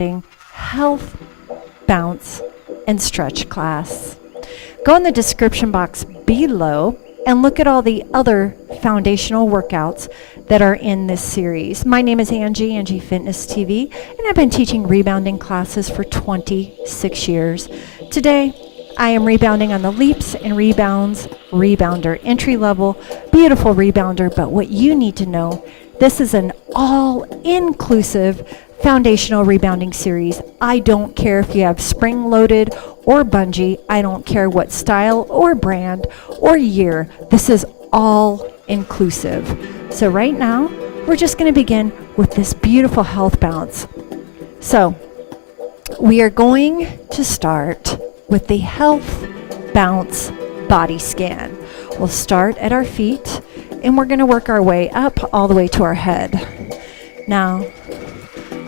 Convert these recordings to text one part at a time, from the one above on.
health, bounce, and stretch class. Go in the description box below and look at all the other foundational workouts that are in this series. My name is Angie Fitness TV, and I've been teaching rebounding classes for 26 years. Today, I am rebounding on the leaps and rebounds rebounder, entry level, beautiful rebounder, but what you need to know, this is an all-inclusive foundational rebounding series. I don't care if you have spring-loaded or bungee. I don't care what style or brand or year. This is all inclusive. So right now, we're just going to begin with this beautiful health bounce. So we are going to start with the health bounce body scan. We'll start at our feet and we're going to work our way up all the way to our head. Now,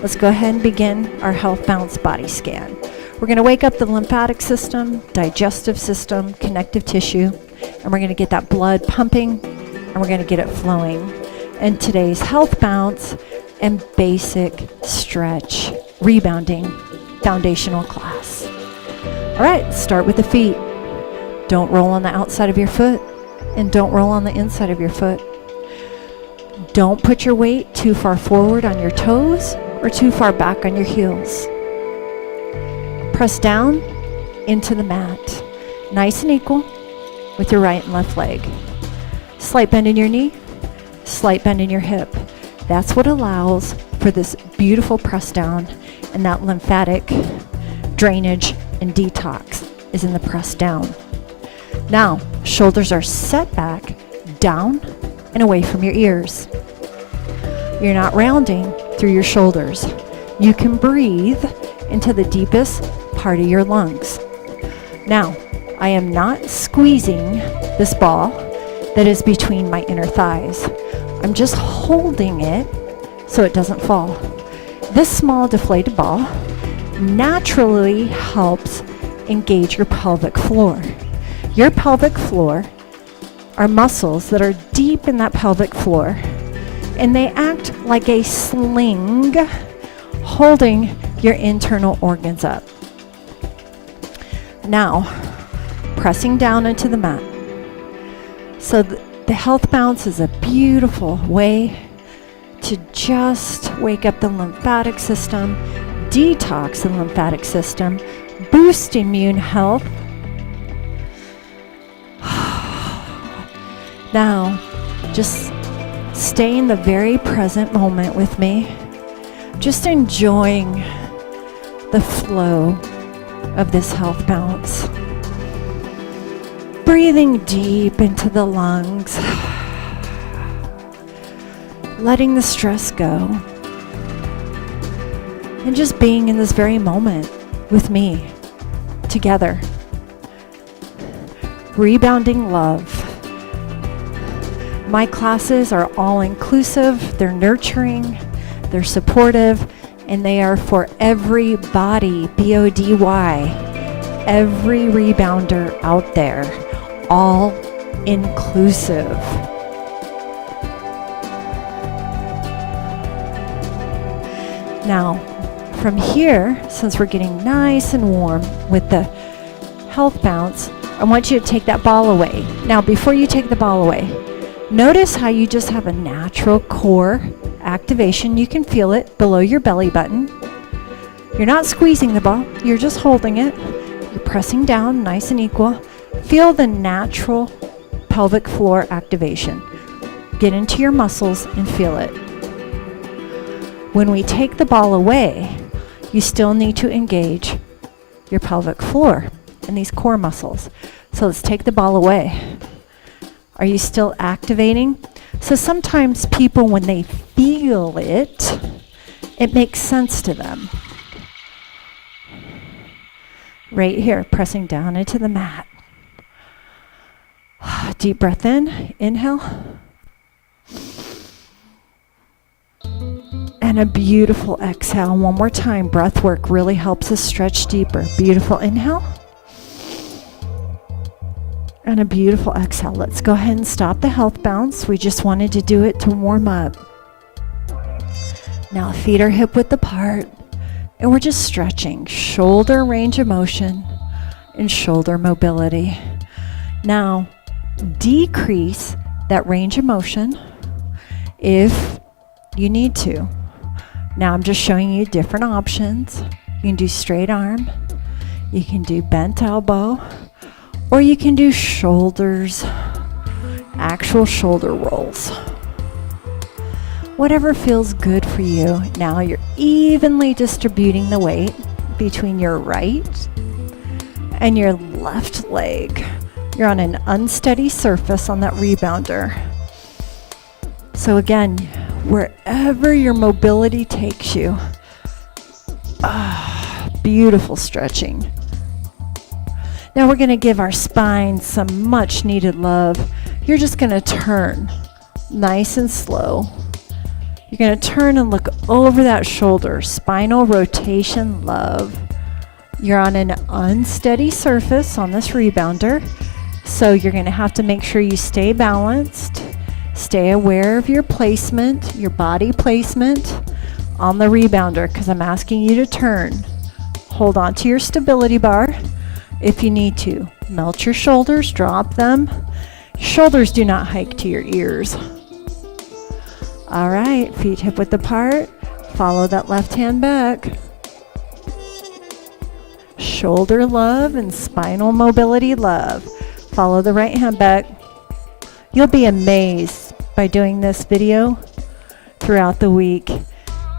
let's go ahead and begin our health bounce body scan. We're going to wake up the lymphatic system, digestive system, connective tissue, and we're going to get that blood pumping and we're going to get it flowing. And today's health bounce and basic stretch rebounding foundational class. All right, start with the feet. Don't roll on the outside of your foot and don't roll on the inside of your foot. Don't put your weight too far forward on your toes or too far back on your heels. Press down into the mat, nice and equal with your right and left leg. Slight bend in your knee, slight bend in your hip. That's what allows for this beautiful press down, and that lymphatic drainage and detox is in the press down. Now, shoulders are set back, down and away from your ears. You're not rounding through your shoulders. You can breathe into the deepest part of your lungs. Now, I am not squeezing this ball that is between my inner thighs. I'm just holding it so it doesn't fall. This small deflated ball naturally helps engage your pelvic floor. Your pelvic floor are muscles that are deep in that pelvic floor, and they act like a sling holding your internal organs up. Now, pressing down into the mat. So the health bounce is a beautiful way to just wake up the lymphatic system, detox the lymphatic system, boost immune health. Now, just stay in the very present moment with me, just enjoying the flow of this health bounce. Breathing deep into the lungs, letting the stress go, and just being in this very moment with me, together. Rebounding love. My classes are all inclusive, they're nurturing, they're supportive, and they are for everybody, B-O-D-Y, every rebounder out there, all inclusive. Now, from here, since we're getting nice and warm with the health bounce, I want you to take that ball away. Now, before you take the ball away, notice how you just have a natural core activation. You can feel it below your belly button. You're not squeezing the ball, you're just holding it. You're pressing down nice and equal. Feel the natural pelvic floor activation. Get into your muscles and feel it. When we take the ball away, you still need to engage your pelvic floor and these core muscles. So let's take the ball away. Are you still activating? So sometimes people, when they feel it, it makes sense to them. Right here, pressing down into the mat. Deep breath in, inhale. And a beautiful exhale. One more time, breath work really helps us stretch deeper. Beautiful inhale. And a beautiful exhale. Let's go ahead and stop the health bounce. We just wanted to do it to warm up. Now feet are hip width apart And we're just stretching shoulder range of motion and shoulder mobility. Now, decrease that range of motion if you need to. Now I'm just showing you different options. You can do straight arm, you can do bent elbow, or you can do shoulders, actual shoulder rolls. Whatever feels good for you. Now you're evenly distributing the weight between your right and your left leg. You're on an unsteady surface on that rebounder. So again, wherever your mobility takes you, beautiful stretching. Now we're going to give our spine some much needed love. You're just going to turn nice and slow. You're going to turn and look over that shoulder. Spinal rotation love. You're on an unsteady surface on this rebounder, so you're going to have to make sure you stay balanced. Stay aware of your placement, your body placement on the rebounder, because I'm asking you to turn. Hold on to your stability bar if you need to. Melt your shoulders, drop them. Shoulders do not hike to your ears. All right, feet hip width apart. Follow that left hand back. Shoulder love and spinal mobility love. Follow the right hand back. You'll be amazed by doing this video throughout the week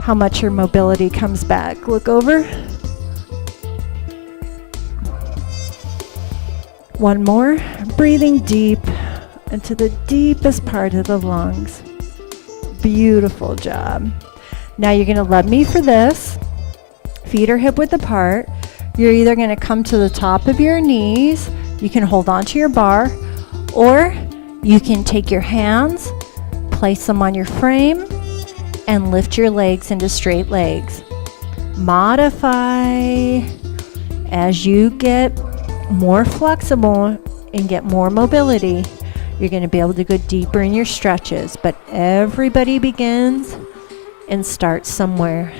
how much your mobility comes back. Look over. One more. Breathing deep into the deepest part of the lungs. Beautiful job. Now you're going to love me for this. Feet are hip width apart. You're either going to come to the top of your knees. You can hold on to your bar, or you can take your hands, place them on your frame, and lift your legs into straight legs. Modify as you get more flexible and get more mobility. You're going to be able to go deeper in your stretches, but everybody begins and starts somewhere.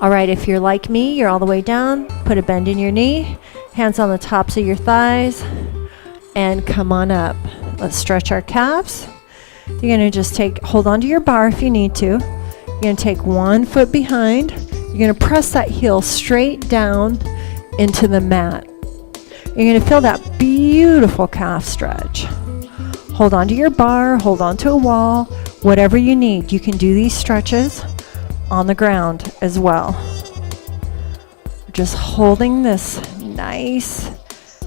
All right, if you're like me, you're all the way down, put a bend in your knee, hands on the tops of your thighs, and come on up. Let's stretch our calves. You're going to just hold on to your bar if you need to. You're going to take one foot behind. You're going to press that heel straight down into the mat. You're going to feel that beautiful calf stretch. Hold on to your bar, hold on to a wall, whatever you need. You can do these stretches on the ground as well. Just holding this nice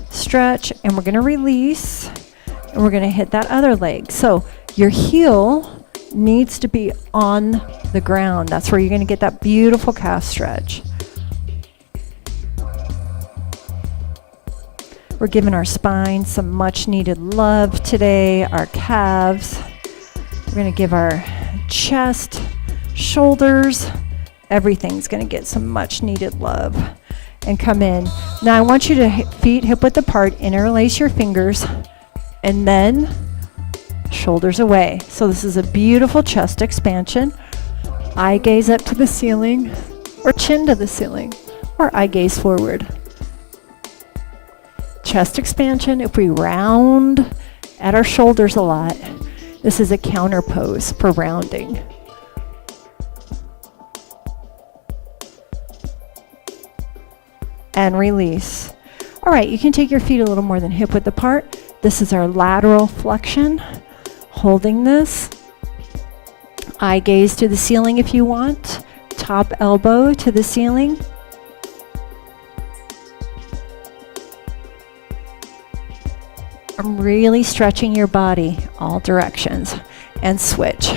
stretch, and we're going to release, and we're going to hit that other leg. So your heel needs to be on the ground. That's where you're going to get that beautiful calf stretch. We're giving our spine some much needed love today, our calves. We're going to give our chest, shoulders, everything's going to get some much needed love and come in. Now I want you to feet hip width apart, interlace your fingers, and then shoulders away. So this is a beautiful chest expansion. Eye gaze up to the ceiling, or chin to the ceiling, or eye gaze forward. Chest expansion. If we round at our shoulders a lot, this is a counter pose for rounding. And release. All right, you can take your feet a little more than hip width apart. This is our lateral flexion. Holding this. Eye gaze to the ceiling if you want. Top elbow to the ceiling. I'm really stretching your body all directions, and switch.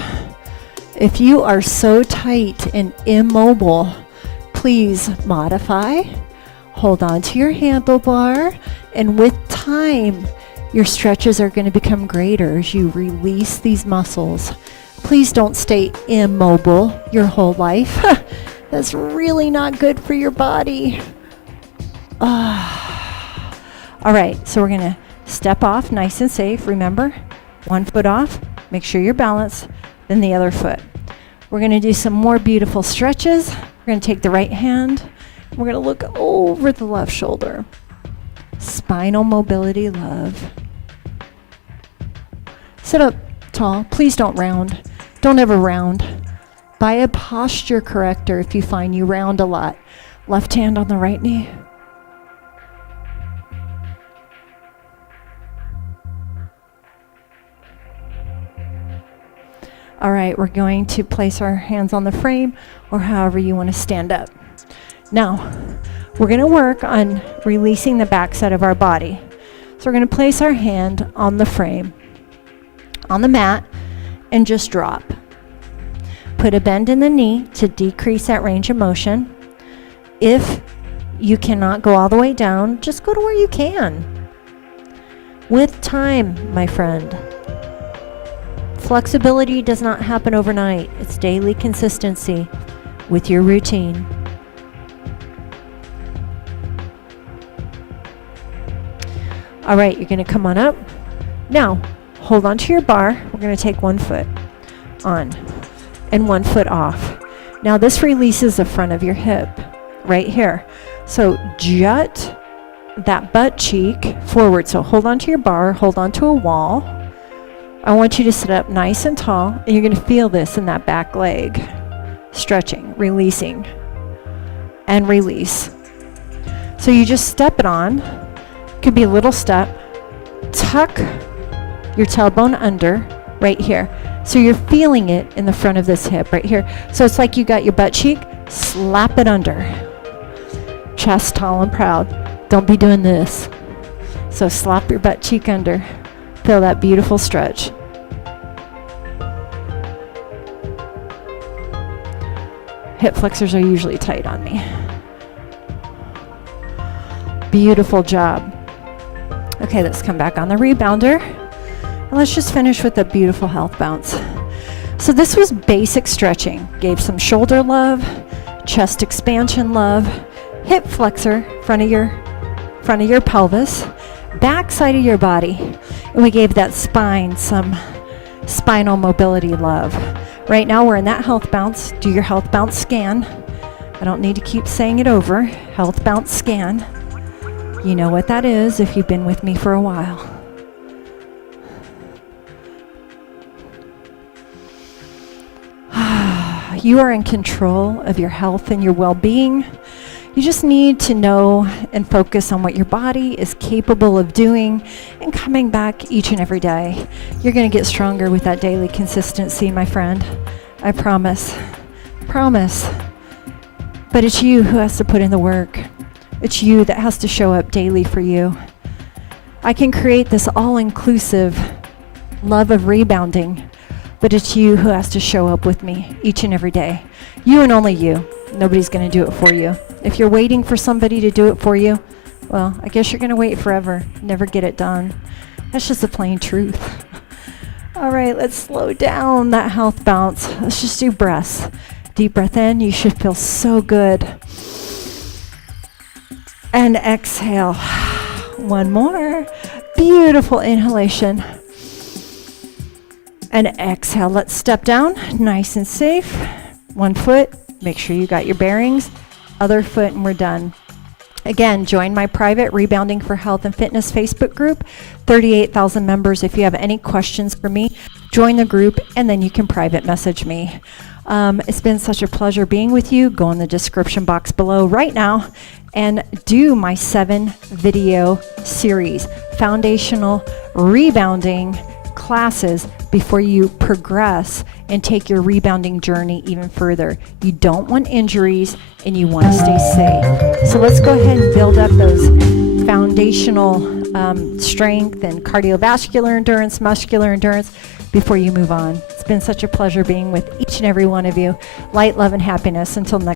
If you are so tight and immobile, please modify. Hold on to your handlebar, and with time, your stretches are going to become greater as you release these muscles. Please don't stay immobile your whole life. That's really not good for your body. All right, so we're going to step off nice and safe. Remember, one foot off, make sure you're balanced, then the other foot. We're going to do some more beautiful stretches. We're going to take the right hand. We're going to look over the left shoulder. Spinal mobility, love. Sit up tall. Please don't round. Don't ever round. Buy a posture corrector if you find you round a lot. Left hand on the right knee. All right, we're going to place our hands on the frame or however you want to stand up. Now, we're going to work on releasing the backside of our body. So we're going to place our hand on the frame, on the mat, and just drop. Put a bend in the knee to decrease that range of motion. If you cannot go all the way down, just go to where you can. With time, my friend. Flexibility does not happen overnight. It's daily consistency with your routine. All right, you're going to come on up. Now, hold on to your bar. We're going to take 1 foot on and 1 foot off. Now, this releases the front of your hip right here. So jut that butt cheek forward. So hold on to your bar, hold on to a wall. I want you to sit up nice and tall, and you're going to feel this in that back leg. Stretching, releasing, and release. So you just step it on. Could be a little step. Tuck your tailbone under right here. So you're feeling it in the front of this hip right here. So it's like you got your butt cheek, slap it under. Chest tall and proud. Don't be doing this. So slap your butt cheek under. Feel that beautiful stretch. Hip flexors are usually tight on me. Beautiful job. Okay, let's come back on the rebounder. And let's just finish with a beautiful health bounce. So this was basic stretching. Gave some shoulder love, chest expansion love, hip flexor, front of your pelvis, back side of your body. And we gave that spine some spinal mobility love. Right now we're in that health bounce. Do your health bounce scan. I don't need to keep saying it over. Health bounce scan. You know what that is if you've been with me for a while. You are in control of your health and your well-being. You just need to know and focus on what your body is capable of doing and coming back each and every day. You're going to get stronger with that daily consistency, my friend. I promise. Promise. But it's you who has to put in the work. It's you that has to show up daily for you. I can create this all-inclusive love of rebounding, but it's you who has to show up with me each and every day. You and only you. Nobody's going to do it for you. If you're waiting for somebody to do it for you, well, I guess you're going to wait forever. Never get it done. That's just the plain truth. All right, let's slow down that health bounce. Let's just do breaths. Deep breath in. You should feel so good. And exhale. One more. Beautiful inhalation. And exhale. Let's step down. Nice and safe. 1 foot. Make sure you got your bearings. Other foot, and we're done. Again, join my private Rebounding for Health and Fitness Facebook group. 38,000 members. If you have any questions for me, join the group, and then you can private message me. It's been such a pleasure being with you. Go in the description box below right now and do my 7-video series, Foundational Rebounding classes, before you progress and take your rebounding journey even further. You don't want injuries and you want to stay safe. So let's go ahead and build up those foundational strength and cardiovascular endurance, muscular endurance before you move on. It's been such a pleasure being with each and every one of you. Light, love, and happiness. Until next